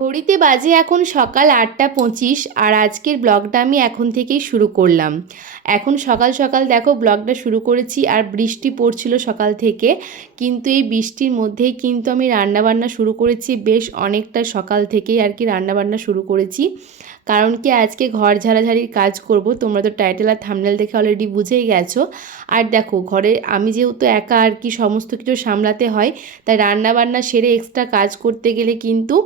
ঘড়িতে বাজে এখন সকাল আটটা পঁচিশ, আর আজকের ব্লগটা আমি এখন থেকেই শুরু করলাম। এখন সকাল সকাল দেখো ব্লগটা শুরু করেছি, আর বৃষ্টি পড়ছিল সকাল থেকে, কিন্তু এই বৃষ্টির মধ্যেই কিন্তু আমি রান্নাবান্না শুরু করেছি। বেশ অনেকটা সকাল থেকেই আর কি রান্নাবান্না শুরু করেছি। কারণ কি আজকে ঘর ঝাড়াঝাড়ির কাজ করব, তোমরা তো টাইটেল আর থামনেল দেখে অলরেডি বুঝেই গেছো। আর দেখো, ঘরে আমি যেহেতু একা আর কি সমস্ত কিছু সামলাতে হয়, তাই রান্না বান্না সেরে এক্সট্রা কাজ করতে গেলে কিন্তু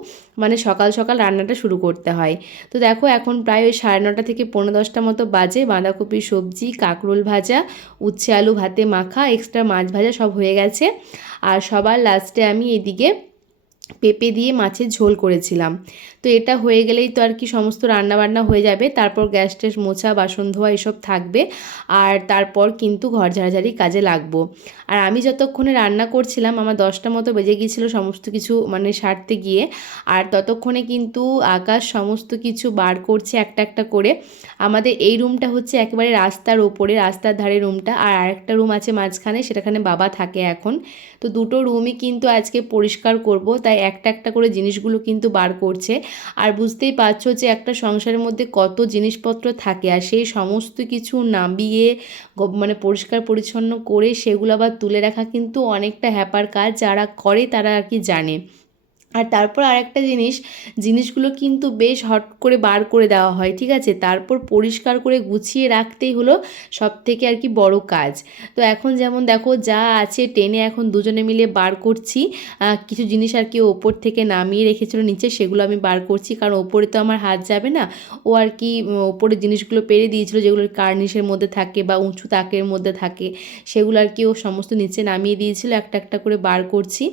মানে সকাল সকাল রান্নাটা শুরু করতে হয়। তো দেখো, এখন প্রায় ওই সাড়ে নটা থেকে পনেরো দশটা মতো বাজে, বাঁধাকপি সবজি, কাঁকরোল ভাজা, উচ্ছে আলু ভাতে মাখা এক্সট্রা মাছ ভাজা সব হয়ে গেছে। আর সবার লাস্টে আমি এদিকে পেঁপে দিয়ে মাছের ঝোল করেছিলাম। তো এটা হয়ে গেলেই তো আর কি সমস্ত রান্নাবান্না হয়ে যাবে। তারপর গ্যাস ট্যাস মোছা, বাসন ধোয়া এসব থাকবে। আর তারপর কিন্তু ঘর ঝাড়াঝাড়ি কাজে লাগবো। আর আমি যতক্ষণে রান্না করছিলাম, আমার দশটা মতো বেজে গিয়েছিল সমস্ত কিছু মানে সারতে গিয়ে। আর ততক্ষণে কিন্তু আকাশ সমস্ত কিছু বার করছে একটা একটা করে। আমাদের এই রুমটা হচ্ছে একেবারে রাস্তার ওপরে, রাস্তার ধারে রুমটা। আর আরেকটা রুম আছে মাঝখানে, সেটাখানে বাবা থাকে এখন। তো দুটো রুমই কিন্তু আজকে পরিষ্কার করব। তাই একটা একটা করে জিনিসগুলো কিন্তু বার করছে। আর বুঝতেই পারছ যে একটা সংসারের মধ্যে কত জিনিসপত্র থাকে আর সেই সমস্ত কিছু নামিয়ে মানে পরিষ্কার পরিচ্ছন্ন করে সেগুলো আবার তুলে রাখা কিন্তু অনেকটা হ্যাপার কাজ যারা করে তারা আর কি জানে। আর তারপর আরেকটা জিনিস, জিনিসগুলো কিন্তু বেশ হট করে বার করে দেওয়া হয়, ঠিক আছে? তারপর পরিষ্কার করে গুছিয়ে রাখতেই হলো সব থেকে আর কি বড় কাজ। তো এখন যেমন দেখো, যা আছে টেনে এখন দুজনে মিলে বার করছি। কিছু জিনিস আর কি ওপর থেকে নামিয়ে রেখেছিল নিচে, সেগুলো আমি বার করছি। কারণ ওপরে তো আমার হাত যাবে না। ও আর কি ওপরে জিনিসগুলো পেরে দিয়েছিল যেগুলো কার্নিশের মধ্যে থাকে বা উঁচু তাকের মধ্যে থাকে, সেগুলো আর কি ও সমস্ত নিচে নামিয়ে দিয়েছিল। একটা একটা করে বার করছি।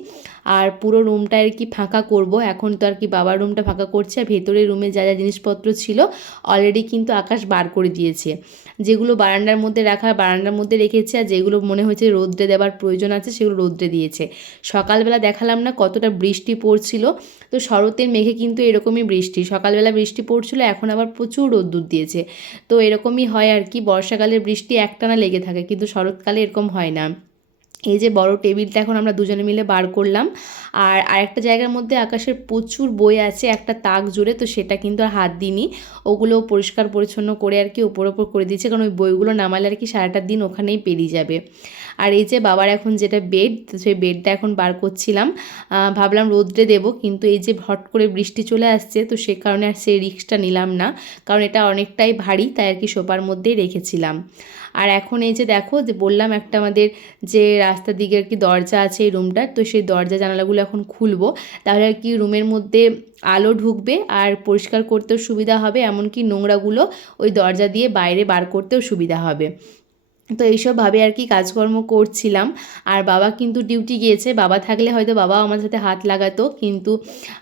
আর পুরো রুমটা আর কি ফাঁকা করব। এখন তো আর কি বাবার রুমটা ফাঁকা করছে আর ভেতরের রুমে যা যা জিনিসপত্র ছিল অলরেডি কিন্তু আকাশ বার করে দিয়েছে। যেগুলো বারান্দার মধ্যে রাখা, বারান্দার মধ্যে রেখেছে আর যেগুলো মনে হয়েছে রোদ্রে দেওয়ার প্রয়োজন আছে সেগুলো রোদ্রে দিয়েছে। সকালবেলা দেখালাম না কতটা বৃষ্টি পড়ছিল। তো শরতের মেঘে কিন্তু এরকমই বৃষ্টি। সকালবেলা বৃষ্টি পড়ছিল, এখন আবার প্রচুর রোদ্দুর দিয়েছে। তো এরকমই হয় আর কি, বর্ষাকালের বৃষ্টি একটানা লেগে থাকে, কিন্তু শরৎকালে এরকম হয় না। এই যে বড় টেবিলটা এখন আমরা দুজনে মিলে বার করলাম। আর আরেকটা জায়গার মধ্যে আকাশের প্রচুর বই আছে, একটা তাক জুড়ে, তো সেটা কিন্তু আর হাত দিইনি। ওগুলো পরিষ্কার পরিচ্ছন্ন করে আর কি ওপর ওপর করে দিয়েছে, কারণ ওই বইগুলো নামালে আর কি সারাটা দিন ওখানেই পেরিয়ে যাবে। আর এই যে বাবার এখন যেটা বেড সেই বেডটা এখন বার করছিলাম। ভাবলাম রোদ্রে দেবো, কিন্তু এই যে হট করে বৃষ্টি চলে আসছে, তো সে কারণে আর সেই রিক্সটা নিলাম না, কারণ এটা অনেকটাই ভারী, তাই আর কি সোফার মধ্যেই রেখেছিলাম। আর এখন এই যে দেখো, যে বললাম একটা আমাদের যে রাস্তার দিকে আর কি দরজা আছে এই রুমটার তো সেই দরজা জানালাগুলো এখন খুলবো। তাহলে আর কি রুমের মধ্যে আলো ঢুকবে আর পরিষ্কার করতেও সুবিধা হবে, এমনকি নোংরাগুলো ওই দরজা দিয়ে বাইরে বার করতেও সুবিধা হবে। তো এইসবভাবে আর কি কাজকর্ম করছিলাম। আর বাবা কিন্তু ডিউটি গিয়েছে, বাবা থাকলে হয়তো বাবা আমার সাথে হাত লাগাতো। কিন্তু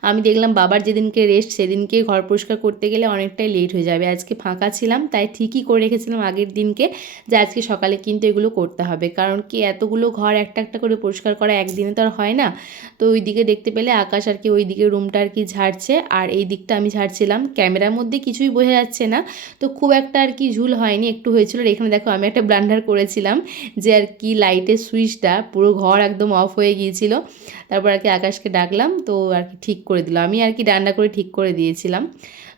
আমি দেখলাম বাবার যেদিনকে রেস্ট সেদিনকে ঘর পরিষ্কার করতে গেলে অনেকটাই লেট হয়ে যাবে। আজকে ফাঁকা ছিলাম, তাই ঠিকই করে রেখেছিলাম আগের দিনকে যে আজকে সকালে কিন্তু এগুলো করতে হবে। কারণ কি এতগুলো ঘর একটা একটা করে পরিষ্কার করা একদিনে তো আর হয় না। তো ওই দিকে দেখতে পেলে আকাশ আর কি ওই দিকে রুমটা আর কি ঝাড়ছে। আর এই দিকটা আমি ঝাড়ছিলাম। ক্যামেরার মধ্যে কিছুই বোঝা যাচ্ছে না। তো খুব একটা আর কি ঝুল হয়নি, একটু হয়েছিল। এখানে দেখো আমি একটা ব্লান্ডার করেছিলাম যে আর কি লাইটের সুইচটা পুরো ঘর একদম অফ হয়ে গিয়েছিল। তারপর আর কি আকাশকে ডাকলাম, তো আর কি ঠিক করে দিল। আমি আর কি রান্না করে ঠিক করে দিয়েছিলাম।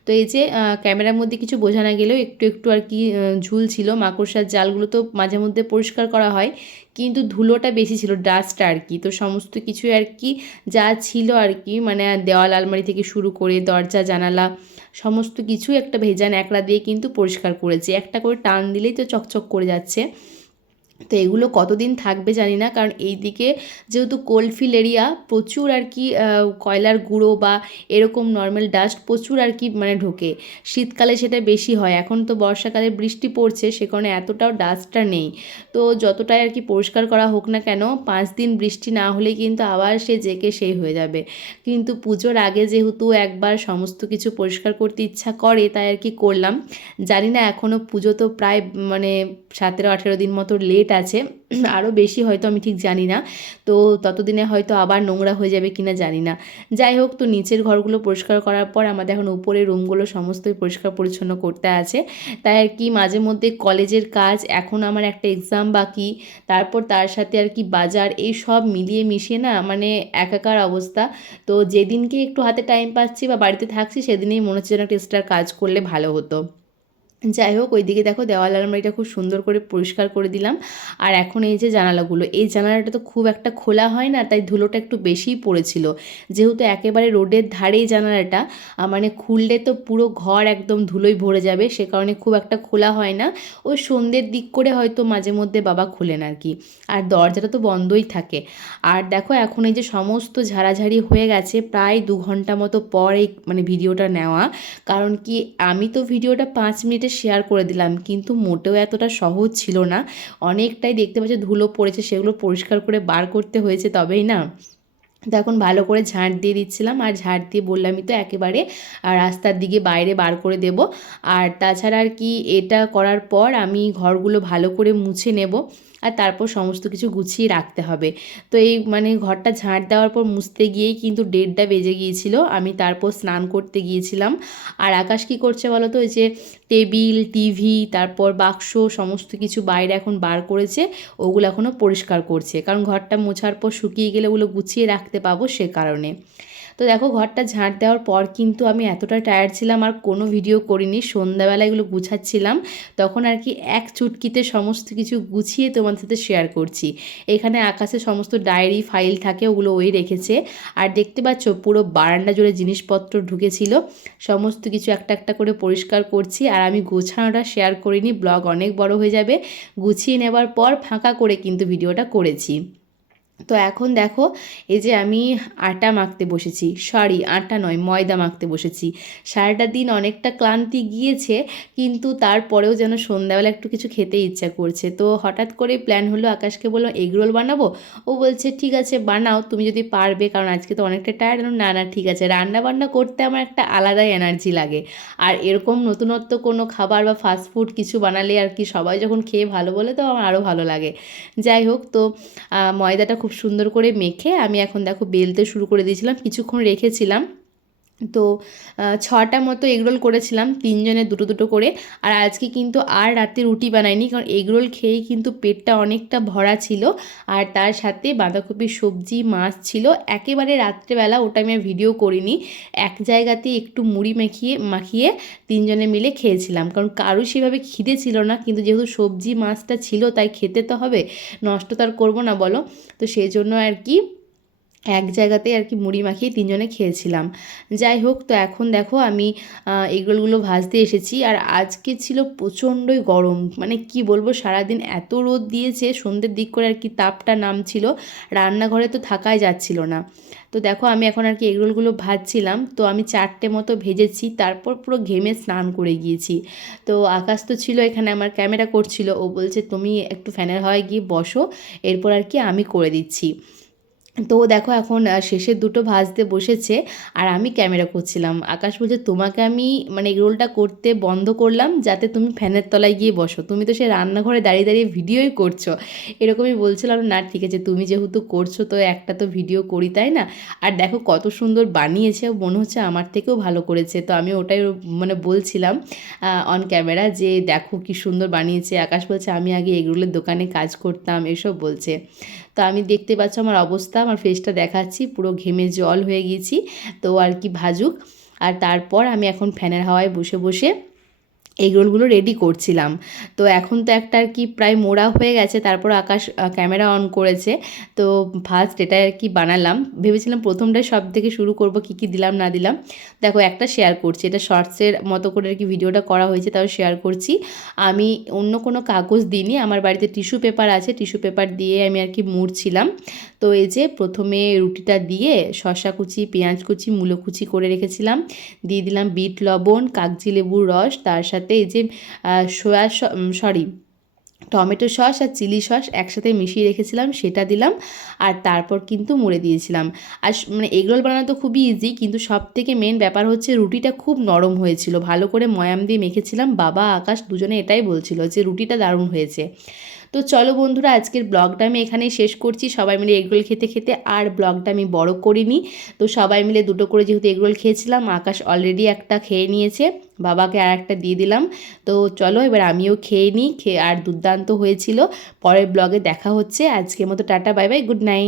তো এই যে ক্যামেরার মধ্যে কিছু বোঝা না গেলেও একটু একটু আর কি ঝুল ছিল। মাকড়সার জালগুলো তো মাঝে মধ্যে পরিষ্কার করা হয়, কিন্তু ধুলোটা বেশি ছিল ডাস্টটা আর কি। তো সমস্ত কিছু আর কি যা ছিল আর কি মানে দেওয়াল আলমারি থেকে শুরু করে দরজা, জানালা সমস্ত কিছু একটা ভেজা ন্যাকড়া দিয়ে কিন্তু পরিষ্কার করেছি। একটা করে টান দিলেই তো চকচক করে যাচ্ছে। তো এগুলো কতদিন থাকবে জানি না, কারণ এই দিকে যেহেতু কোলফিল এরিয়া প্রচুর আর কি কয়লার গুঁড়ো বা এরকম নর্মাল ডাস্ট প্রচুর আর কি মানে ঢোকে। শীতকালে সেটা বেশি হয়, এখন তো বর্ষাকালে বৃষ্টি পড়ছে, সে কারণে এতটাও ডাস্টটা নেই। তো যতটাই আর কি পরিষ্কার করা হোক না কেন, পাঁচ দিন বৃষ্টি না হলে কিন্তু আবার সে জেকে সেই হয়ে যাবে। কিন্তু পুজোর আগে যেহেতু একবার সমস্ত কিছু পরিষ্কার করতে ইচ্ছা করে, তাই আর কি করলাম। জানি না এখনও পুজো তো প্রায় মানে সতেরো আঠেরো দিন মতো লেট ডেট আছে আরও বেশি হয়তো আমি ঠিক জানি না। তো ততদিনে হয়তো আবার নোংরা হয়ে যাবে কিনা জানি না। যাই হোক, তো নিচের ঘরগুলো পরিষ্কার করার পর আমাদের এখন উপরের রুমগুলো সমস্তই পরিষ্কার পরিচ্ছন্ন করতে আছে। তাই আর কি মাঝে মধ্যে কলেজের কাজ, এখন আমার একটা এক্সাম বাকি, তারপর তার সাথে আর কি বাজার, এই সব মিলিয়ে মিশিয়ে না মানে একাকার অবস্থা। তো যেদিনকে একটু হাতে টাইম পাচ্ছি বা বাড়িতে থাকছি, সেদিনেই মনে হচ্ছে যেন একটা এক্সট্রা কাজ করলে ভালো হতো। যাই হোক, ওইদিকে দেখো দেওয়াল আলমারিটা খুব সুন্দর করে পরিষ্কার করে দিলাম। আর এখন এই যে জানালাগুলো, এই জানালাটা তো খুব একটা খোলা হয় না, তাই ধুলোটা একটু বেশিই পড়েছিল। যেহেতু একেবারে রোডের ধারেই জানালাটা মানে খুললে তো পুরো ঘর একদম ধুলোই ভরে যাবে, সে কারণে খুব একটা খোলা হয় না। ওই সন্ধ্যের দিক করে হয়তো মাঝে মধ্যে বাবা খুলেন আর কি। আর দরজাটা তো বন্ধই থাকে। আর দেখো এখন এই যে সমস্ত ঝাড়াঝাড়ি হয়ে গেছে, প্রায় দু ঘণ্টা মতো পর এই মানে ভিডিওটা নেওয়া। কারণ কি, আমি তো ভিডিওটা পাঁচ মিনিটে শেয়ার করে দিলাম। কিন্তু মোটেও এতটা সহজ ছিল না। অনেকটাই দেখতে পাচ্ছি ধুলো পড়েছে, সেগুলো পরিষ্কার করে বার করতে হয়েছে তবেই না। তো এখন ভালো করে ঝাঁট দিয়ে দিচ্ছিলাম। আর ঝাঁট দিয়ে বললামই তো একেবারে রাস্তার দিকে বাইরে বার করে দেব। আর তাছাড়া আর কি এটা করার পর আমি ঘরগুলো ভালো করে মুছে নেব। আর তারপর সমস্ত কিছু গুছিয়ে রাখতে হবে। তো এই মানে ঘরটা ঝাঁট দেওয়ার পর মুছতে গিয়েই কিন্তু ডেটটা বেজে গিয়েছিল। আমি তারপর স্নান করতে গিয়েছিলাম। আর আকাশ কী করছে বলো তো? ওই যে টেবিল, টিভি, তারপর বাক্স সমস্ত কিছু বাইরে এখন বার করেছে। ওগুলো এখনও পরিষ্কার করছে। কারণ ঘরটা মোছার পর শুকিয়ে গেলে ওগুলো গুছিয়ে রাখতে পাবো সে কারণে। তো দেখো, ঘরটা ঝাঁট দেওয়ার পর কিন্তু আমি এতটা টায়ার্ড ছিলাম, আর কোনো ভিডিও করিনি, সন্ধ্যাবেলা এগুলো গুছাচ্ছিলাম। তখন আর কি এক চুটকিতে সমস্ত কিছু গুছিয়ে তোমাদের সাথে শেয়ার করছি। এখানে আকাশে সমস্ত ডায়েরি ফাইল থাকে, ওগুলো ওই রেখেছে। আর দেখতে পাচ্ছ, পুরো বারান্দা জুড়ে জিনিসপত্র ঢুকেছিল। সমস্ত কিছু একটা একটা করে পরিষ্কার করছি, আর আমি গোছানোটা শেয়ার করিনি ব্লগ অনেক বড় হয়ে যাবে। গুছিয়ে নেবার পর ফাঁকা করে কিন্তু ভিডিওটা করেছি। তো এখন দেখো, এই যে আমি আটা মাখতে বসেছি সরি আটা নয়, ময়দা মাখতে বসেছি। সারাটা দিন অনেকটা ক্লান্তি গিয়েছে, কিন্তু তারপরেও যেন সন্ধ্যাবেলা একটু কিছু খেতে ইচ্ছা করছে। তো হঠাৎ করে প্ল্যান হলো, আকাশকে বললাম এগরোল বানাবো? ও বলছে, ঠিক আছে, বানাও, তুমি যদি পারবে, কারণ আজকে তো অনেকটা টায়ার্ড না না, ঠিক আছে, রান্না বান্না করতে আমার একটা আলাদাই এনার্জি লাগে। আর এরকম নতুনত্ব কোনো খাবার বা ফাস্টফুড কিছু বানালে আর কি সবাই যখন খেয়ে ভালো বলে, তো আমার আরও ভালো লাগে। যাই হোক, তো ময়দাটা খুব খুব সুন্দর করে মেখে আমি এখন দেখো বেলতে শুরু করে দিয়েছিলাম কিছুক্ষণ রেখেছিলাম। তো ছটা মতো এগরোল করেছিলাম, তিনজনে দুটো দুটো করে। আর আজকে কিন্তু আর রাতে রুটি বানাইনি, কারণ এগরোল খেয়েই কিন্তু পেটটা অনেকটা ভরা ছিল। আর তার সাথে বাঁধাকপির সবজি, মাছ ছিল। একেবারে রাত্রেবেলা, ওটা আমি ভিডিও করিনি। এক জায়গাতে একটু মুড়ি মাখিয়ে মাখিয়ে তিনজনে মিলে খেয়েছিলাম। কারণ কারও সেভাবে খিদে ছিল না, কিন্তু যেহেতু সবজি, মাছটা ছিল, তাই খেতে তো হবে, নষ্ট তো আর করব না, বলো। তো সেই জন্য আর কি এক জায়গাতেই আর কি মুড়ি মাখিয়ে তিনজনে খেয়েছিলাম। যাই হোক, তো এখন দেখো আমি এগুলোগুলো ভাজতে এসেছি। আর আজকে ছিল প্রচণ্ডই গরম। মানে কি বলব, সারাদিন এত রোদ দিয়েছে, সন্ধ্যের দিক করে আর কি তাপটা নামছিল। রান্নাঘরে তো থাকাই যাচ্ছিল না। তো দেখো আমি এখন আর কি এগরোলগুলো ভাজছিলাম। তো আমি চারটে মতো ভেজেছি, তারপর পুরো ঘেমে স্নান করে গিয়েছি। তো আকাশ তো ছিল এখানে, আমার ক্যামেরা করছিল। ও বলছে, তুমি একটু ফ্যানের হাওয়ায় গিয়ে বসো, এরপর আর কি আমি করে দিচ্ছি। তো দেখো এখন শেষের দুটো ভাজতে বসেছে আর আমি ক্যামেরা করছিলাম আকাশ বলছে, তোমাকে আমি মানে রোলটা করতে বন্ধ করলাম যাতে তুমি ফ্যানের তলায় গিয়ে বসো। তুমি তো সে রান্নাঘরে দাঁড়িয়ে দাঁড়িয়ে ভিডিওই করছ। এরকমই বলছিলাম না, ঠিক আছে, তুমি যেহেতু করছ, তো একটা তো ভিডিও করি, তাই না? আর দেখো কত সুন্দর বানিয়েছে, মনে হচ্ছে আমার থেকেও ভালো করেছে। তো আমি ওটাই মানে বলছিলাম অন ক্যামেরা যে, দেখো কি সুন্দর বানিয়েছে। আকাশ বলছে, আমি আগে এগরোলের দোকানে কাজ করতাম। এসব বলছে। তো আমি দেখতে পাচ্ছ আমার অবস্থা, আমার ফেসটা দেখাচ্ছি, পুরো ঘেমে জল হয়ে গিয়েছি, তো আর কি ভাজুক। আর তারপর আমি এখন ফ্যানের হাওয়ায় বসে বসে এগ রোলগুলো রেডি করছিলাম। তো এখন তো একটা আর কি প্রায় মোড়া হয়ে গেছে, তারপর আকাশ ক্যামেরা অন করেছে। তো ফার্স্ট এটা আর কি বানালাম। ভেবেছিলাম প্রথমটাই সব থেকে শুরু করব, কি কি দিলাম, না দিলাম। দেখো একটা শেয়ার করছি, এটা শর্টসের মতো করে আর কি ভিডিওটা করা হয়েছে, তাও শেয়ার করছি। আমি অন্য কোনো কাগজ দিইনি, আমার বাড়িতে টিস্যু পেপার আছে টিস্যু পেপার দিয়ে আমি আর কি মুড়ছিলাম। তো এই যে প্রথমে রুটিটা দিয়ে শশা কুচি, পেঁয়াজ কুচি, মূলো কুচি করে রেখেছিলাম। দিয়ে দিলাম বিট, লবণ, কাগজি লেবুর রস, তার সাথে এই যে সোয়া সরি, টমেটো সস আর চিলি সস একসাথে মিশিয়ে রেখেছিলাম, সেটা দিলাম আর তারপর কিন্তু মুড়ে দিয়েছিলাম। আর মানে এগরোল বানানো তো খুবই ইজি কিন্তু সব থেকে মেন ব্যাপার হচ্ছে রুটিটা খুব নরম হয়েছিল। ভালো করে ময়াম দিয়ে মেখেছিলাম, বাবা আকাশ দুজনে এটাই বলছিল যে রুটিটা দারুণ হয়েছে। তো চলো বন্ধুরা, আজকের ব্লগটা আমি এখানেই শেষ করছি। সবাই মিলে এগরোল খেতে খেতে আর ব্লগটা আমি বড় করিনি। তো সবাই মিলে দুটো করে যেহেতু এগরোল খেয়েছিলাম, আকাশ অলরেডি একটা খেয়ে নিয়েছে, বাবাকে আর একটা দিয়ে দিলাম। তো চলো এবার আমিও খেয়ে নিই, খেয়ে আর দুর্দান্ত হয়েছিল। পরের ব্লগে দেখা হচ্ছে। আজকের মতো tata, bye bye, good night.